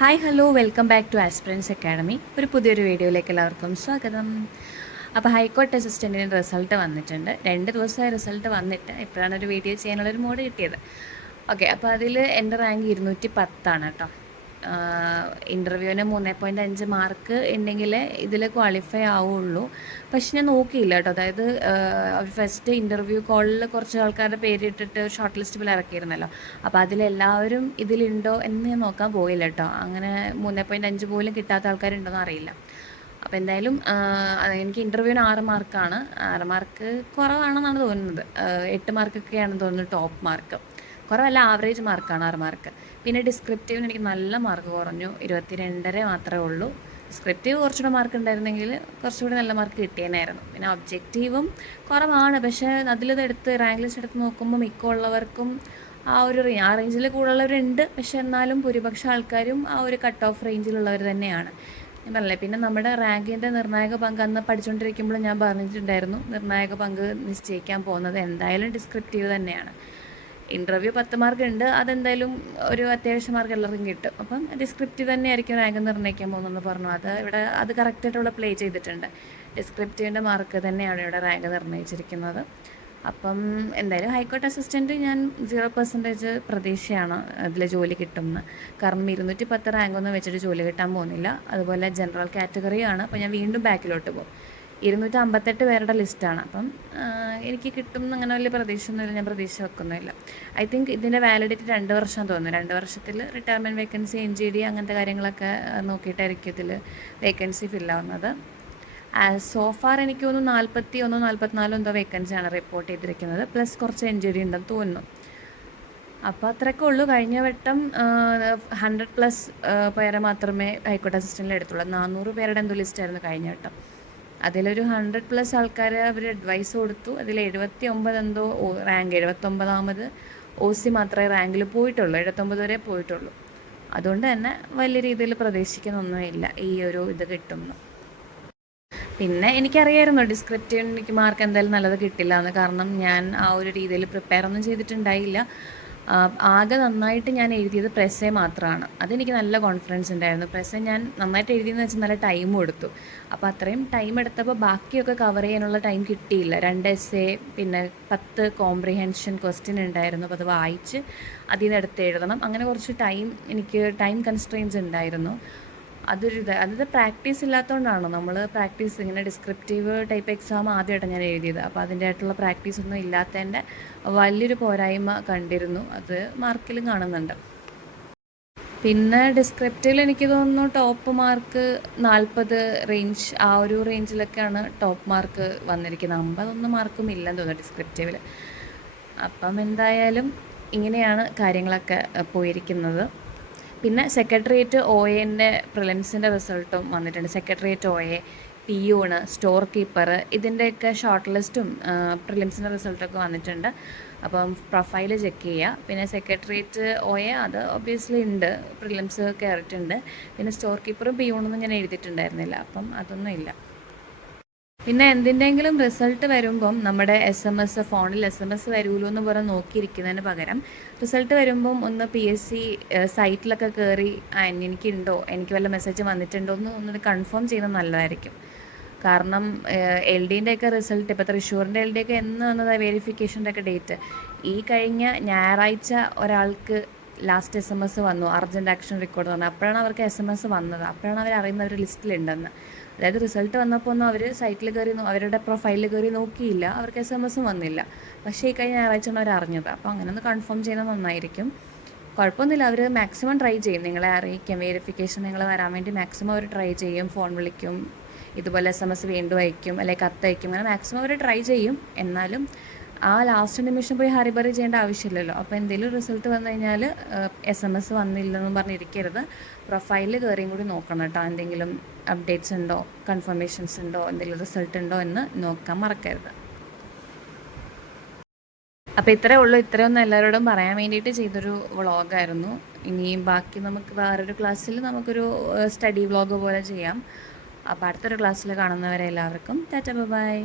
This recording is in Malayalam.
Hi hello welcome back to aspirants academy. ഒരു പുതിയൊരു വീഡിയോയിലേക്ക് എല്ലാവർക്കും സ്വാഗതം. അപ്പോൾ ഹൈക്കോർട്ട് അസിസ്റ്റൻറ്റിന് റിസൾട്ട് വന്നിട്ടുണ്ട്. 2 ദിവസമായി റിസൾട്ട് വന്നിട്ട് ഇപ്പോഴാണ് ഒരു വീഡിയോ ചെയ്യാനുള്ളൊരു മൂഡ് കിട്ടിയത്. ഓക്കെ, അപ്പോൾ അതിൽ എൻ്റെ റാങ്ക് 210 കേട്ടോ. ഇൻ്റർവ്യൂവിന് 3.5 മാർക്ക് ഉണ്ടെങ്കിൽ ഇതിൽ ക്വാളിഫൈ ആവുള്ളൂ. പക്ഷെ ഞാൻ നോക്കിയില്ല കേട്ടോ. അതായത് ഫസ്റ്റ് ഇൻ്റർവ്യൂ കോളിൽ കുറച്ച് ആൾക്കാരുടെ പേരിട്ടിട്ട് ഷോർട്ട് ലിസ്റ്റ് പോലെ ഇറക്കിയിരുന്നല്ലോ. അപ്പോൾ അതിലെല്ലാവരും ഇതിലുണ്ടോ എന്ന് ഞാൻ നോക്കാൻ പോയില്ല കേട്ടോ. അങ്ങനെ 3.5 പോലും കിട്ടാത്ത ആൾക്കാരുണ്ടോയെന്ന് അറിയില്ല. അപ്പോൾ എന്തായാലും എനിക്ക് ഇൻ്റർവ്യൂവിന് 6 മാർക്കാണ്. 6 മാർക്ക് കുറവാണെന്നാണ് തോന്നുന്നത്. 8 മാർക്കൊക്കെയാണെന്ന് തോന്നുന്നു ടോപ്പ് മാർക്ക്. കുറവല്ല, ആവറേജ് മാർക്കാണ് 6 മാർക്ക്. പിന്നെ ഡിസ്ക്രിപ്റ്റീവിന് എനിക്ക് നല്ല മാർക്ക് കുറഞ്ഞു, 22.5 മാത്രമേ ഉള്ളൂ. ഡിസ്ക്രിപ്റ്റീവ് കുറച്ചുകൂടെ മാർക്ക് ഉണ്ടായിരുന്നെങ്കിൽ കുറച്ചുകൂടി നല്ല മാർക്ക് കിട്ടിയേനായിരുന്നു. പിന്നെ ഒബ്ജക്റ്റീവും കുറവാണ്, പക്ഷേ അതിലിതെടുത്ത് റാങ്ക് ലിസ്റ്റ് എടുത്ത് നോക്കുമ്പോൾ മിക്കുള്ളവർക്കും ആ റേഞ്ചിൽ കൂടുതലുള്ളവരുണ്ട്. പക്ഷേ എന്നാലും ഭൂരിപക്ഷം ആൾക്കാരും ആ ഒരു കട്ട് ഓഫ് റേഞ്ചിലുള്ളവർ തന്നെയാണ്. ഞാൻ പറഞ്ഞില്ലേ, പിന്നെ നമ്മുടെ റാങ്കിൻ്റെ നിർണായക പങ്ക് അന്ന് പഠിച്ചുകൊണ്ടിരിക്കുമ്പോൾ ഞാൻ പറഞ്ഞിട്ടുണ്ടായിരുന്നു, നിർണായക പങ്ക് നിശ്ചയിക്കാൻ പോകുന്നത് എന്തായാലും ഡിസ്ക്രിപ്റ്റീവ് തന്നെയാണ്. ഇൻ്റർവ്യൂ 10 മാർക്ക് ഉണ്ട്, അതെന്തായാലും ഒരു അത്യാവശ്യം മാർക്ക് എല്ലാവർക്കും കിട്ടും. അപ്പം ഡിസ്ക്രിപ്റ്റീവ് തന്നെയായിരിക്കും റാങ്ക് നിർണ്ണയിക്കാൻ പോകുന്നതെന്ന് പറഞ്ഞു. അത് കറക്റ്റായിട്ട് ഇവിടെ പ്ലേ ചെയ്തിട്ടുണ്ട്. ഡിസ്ക്രിപ്റ്റീവിൻ്റെ മാർക്ക് തന്നെയാണ് ഇവിടെ റാങ്ക് നിർണ്ണയിച്ചിരിക്കുന്നത്. അപ്പം എന്തായാലും ഹൈക്കോർട്ട് അസിസ്റ്റൻറ്റ് ഞാൻ 0% പ്രതീക്ഷയാണ് അതിൽ ജോലി കിട്ടുമെന്ന്. കാരണം 210 റാങ്കൊന്നും വെച്ചിട്ട് ജോലി കിട്ടാൻ പോകുന്നില്ല. അതുപോലെ ജനറൽ കാറ്റഗറിയാണ്. അപ്പോൾ ഞാൻ വീണ്ടും ബാക്കിലോട്ട് പോകും. 258 പേരുടെ ലിസ്റ്റാണ്. അപ്പം എനിക്ക് കിട്ടും എന്ന് അങ്ങനെ വലിയ പ്രതീക്ഷയൊന്നുമില്ല, ഞാൻ പ്രതീക്ഷ വെക്കുന്നില്ല. ഐ തിങ്ക് ഇതിൻ്റെ വാലിഡിറ്റി 2 വർഷം തോന്നുന്നു. 2 വർഷത്തിൽ റിട്ടയർമെൻറ്റ് വേക്കൻസി, NGD അങ്ങനത്തെ കാര്യങ്ങളൊക്കെ നോക്കിയിട്ടായിരിക്കും ഇതിൽ വേക്കൻസി ഫില്ലാവുന്നത്. സോഫാർ എനിക്ക് തോന്നുന്നു 41 44 എന്തോ വേക്കൻസിയാണ് റിപ്പോർട്ട് ചെയ്തിരിക്കുന്നത്. പ്ലസ് കുറച്ച് NGD ഉണ്ടെന്ന് തോന്നുന്നു. അപ്പോൾ അത്രയൊക്കെ ഉള്ളൂ. കഴിഞ്ഞ വട്ടം 100+ പേരെ മാത്രമേ ഹൈക്കോർട്ട് അസിസ്റ്റൻറ്റിൽ എടുത്തുള്ളൂ. 400 പേരുടെ എന്തോ ലിസ്റ്റായിരുന്നു കഴിഞ്ഞ വട്ടം. അതിലൊരു 100+ ആൾക്കാർ അവർ അഡ്വൈസ് കൊടുത്തു. അതിൽ 79 എന്തോ റാങ്ക്, 79ാമത് OC മാത്രമേ റാങ്കിൽ പോയിട്ടുള്ളൂ. 79 വരെ പോയിട്ടുള്ളൂ. അതുകൊണ്ട് തന്നെ വലിയ രീതിയിൽ പ്രതീക്ഷിക്കുന്നൊന്നുമില്ല ഈ ഒരു ഇത് കിട്ടുമെന്ന്. പിന്നെ എനിക്കറിയായിരുന്നു ഡിസ്ക്രിപ്റ്റീവ് എനിക്ക് മാർക്ക് എന്തായാലും നല്ലത് കിട്ടില്ല എന്ന്. കാരണം ഞാൻ ആ ഒരു രീതിയിൽ പ്രിപ്പയർ ഒന്നും ചെയ്തിട്ടുണ്ടായില്ല. ആകെ നന്നായിട്ട് ഞാൻ എഴുതിയത് പ്രസ്സേ മാത്രമാണ്. അതെനിക്ക് നല്ല കോൺഫിഡൻസ് ഉണ്ടായിരുന്നു. പ്രസ്സേ ഞാൻ നന്നായിട്ട് എഴുതിയെന്ന് വെച്ചാൽ നല്ല ടൈം എടുത്തു. അപ്പോൾ അത്രയും ടൈം എടുത്തപ്പോൾ ബാക്കിയൊക്കെ കവർ ചെയ്യാനുള്ള ടൈം കിട്ടിയില്ല. 2 essay, പിന്നെ 10 കോംപ്രിഹെൻഷൻ ക്വസ്റ്റ്യൻ ഉണ്ടായിരുന്നു. അപ്പോൾ അത് വായിച്ച് അതിൽ നിന്ന് എടുത്ത് എഴുതണം. അങ്ങനെ കുറച്ച് എനിക്ക് ടൈം കൺസ്ട്രെയിൻസ് ഉണ്ടായിരുന്നു. അത് പ്രാക്ടീസ് ഇല്ലാത്തതുകൊണ്ടാണ്. നമ്മൾ പ്രാക്ടീസ് ഇങ്ങനെ ഡിസ്ക്രിപ്റ്റീവ് ടൈപ്പ് എക്സാം ആദ്യമായിട്ടാണ് ഞാൻ എഴുതിയത്. അപ്പോൾ അതിൻ്റെ ആയിട്ടുള്ള പ്രാക്ടീസ് ഒന്നും ഇല്ലാത്തതിൻ്റെ വലിയൊരു പോരായ്മ കണ്ടിരുന്നു. അത് മാർക്കിലും കാണുന്നുണ്ട്. പിന്നെ ഡിസ്ക്രിപ്റ്റീവിൽ എനിക്ക് തോന്നുന്നു ടോപ്പ് മാർക്ക് 40 റേഞ്ച്, ആ ഒരു റേഞ്ചിലൊക്കെയാണ് ടോപ്പ് മാർക്ക് വന്നിരിക്കുന്നത്. 50 മാർക്കും ഇല്ലെന്ന് തോന്നുന്നു ഡിസ്ക്രിപ്റ്റീവിൽ. അപ്പം എന്തായാലും ഇങ്ങനെയാണ് കാര്യങ്ങളൊക്കെ പോയിരിക്കുന്നത്. പിന്നെ സെക്രട്ടേറിയറ്റ് OAൻ്റെ പ്രിലിംസിൻ്റെ റിസൾട്ടും വന്നിട്ടുണ്ട്. Secretariat OA, peon, store keeper, ഇതിൻ്റെയൊക്കെ ഷോർട്ട് ലിസ്റ്റും പ്രിലിംസിൻ്റെ റിസൾട്ടൊക്കെ വന്നിട്ടുണ്ട്. അപ്പം പ്രൊഫൈൽ ചെക്ക് ചെയ്യുക. പിന്നെ സെക്രട്ടേറിയറ്റ് OA അത് ഒബ്വിയസ്ലി ഉണ്ട്, പ്രിലിംസ് കയറിയിട്ടുണ്ട്. പിന്നെ സ്റ്റോർ കീപ്പറും പിയൂണൊന്നും ഞാൻ എഴുതിയിട്ടുണ്ടായിരുന്നില്ല, അപ്പം അതൊന്നും ഇല്ല. പിന്നെ എന്തിൻ്റെങ്കിലും റിസൾട്ട് വരുമ്പം നമ്മുടെ SMS ഫോണിൽ SMS വരുമല്ലോ എന്ന് പറഞ്ഞ് നോക്കിയിരിക്കുന്നതിന് പകരം റിസൾട്ട് വരുമ്പം ഒന്ന് PSC സൈറ്റിലൊക്കെ കയറി എനിക്കുണ്ടോ, എനിക്ക് വല്ല മെസ്സേജ് വന്നിട്ടുണ്ടോ ഒന്നത് കൺഫേം ചെയ്യുന്നത് നല്ലതായിരിക്കും. കാരണം LDൻ്റെയൊക്കെ റിസൾട്ട്, ഇപ്പോൾ തൃശ്ശൂരിൻ്റെ LD എന്ന് വന്നതാണ് വെരിഫിക്കേഷൻ്റെ ഒക്കെ ഡേറ്റ്. ഈ കഴിഞ്ഞ ഞായറാഴ്ച ഒരാൾക്ക് ലാസ്റ്റ് SMS വന്നു, അർജൻറ്റ് ആക്ഷൻ റെക്കോർഡ് പറഞ്ഞു. അപ്പോഴാണ് അവർക്ക് SMS വന്നത്. അപ്പോഴാണ് അവർ അറിയുന്നത് ഒരു ലിസ്റ്റിലുണ്ടെന്ന്. അതായത് റിസൾട്ട് വന്നപ്പോൾ ഒന്നും അവർ സൈറ്റിൽ കയറി അവരുടെ പ്രൊഫൈലിൽ കയറി നോക്കിയില്ല, അവർക്ക് SMS വന്നില്ല. പക്ഷേ ഈ കഴിഞ്ഞ ഞായറാഴ്ചയാണ് അവർ അറിഞ്ഞത്. അപ്പോൾ അങ്ങനെ ഒന്ന് കൺഫേം ചെയ്യുന്നത് നന്നായിരിക്കും. കുഴപ്പമൊന്നുമില്ല, അവർ മാക്സിമം ട്രൈ ചെയ്യും, നിങ്ങളെ അറിയിക്കും. വെരിഫിക്കേഷൻ നിങ്ങൾ വരാൻ വേണ്ടി മാക്സിമം അവർ ട്രൈ ചെയ്യും. ഫോൺ വിളിക്കും, ഇതുപോലെ SMS വീണ്ടും അയക്കും, അല്ലെങ്കിൽ കത്തയക്കും. അങ്ങനെ മാക്സിമം അവർ ട്രൈ ചെയ്യും. എന്നാലും ആ ലാസ്റ്റ് നിമിഷം പോയി ഹറിബറി ചെയ്യേണ്ട ആവശ്യമില്ലല്ലോ. അപ്പോൾ എന്തെങ്കിലും റിസൾട്ട് വന്നു കഴിഞ്ഞാൽ SMS വന്നില്ലെന്നും പറഞ്ഞിരിക്കരുത്. പ്രൊഫൈലിൽ കയറിയും കൂടി നോക്കണം കേട്ടോ. എന്തെങ്കിലും അപ്ഡേറ്റ്സ് ഉണ്ടോ, കൺഫർമേഷൻസ് ഉണ്ടോ, എന്തെങ്കിലും റിസൾട്ട് ഉണ്ടോ എന്ന് നോക്കാൻ മറക്കരുത്. അപ്പോൾ ഇത്രയേ ഉള്ളൂ. ഇത്രയൊന്നും എല്ലാവരോടും പറയാൻ വേണ്ടിയിട്ട് ചെയ്തൊരു വ്ളോഗായിരുന്നു. ഇനി ബാക്കി നമുക്ക് വേറൊരു ക്ലാസ്സിൽ നമുക്കൊരു സ്റ്റഡി വ്ളോഗ് പോലെ ചെയ്യാം. അപ്പോൾ അടുത്തൊരു ക്ലാസ്സിൽ കാണുന്നവരെ എല്ലാവർക്കും ടാറ്റ ബൈ.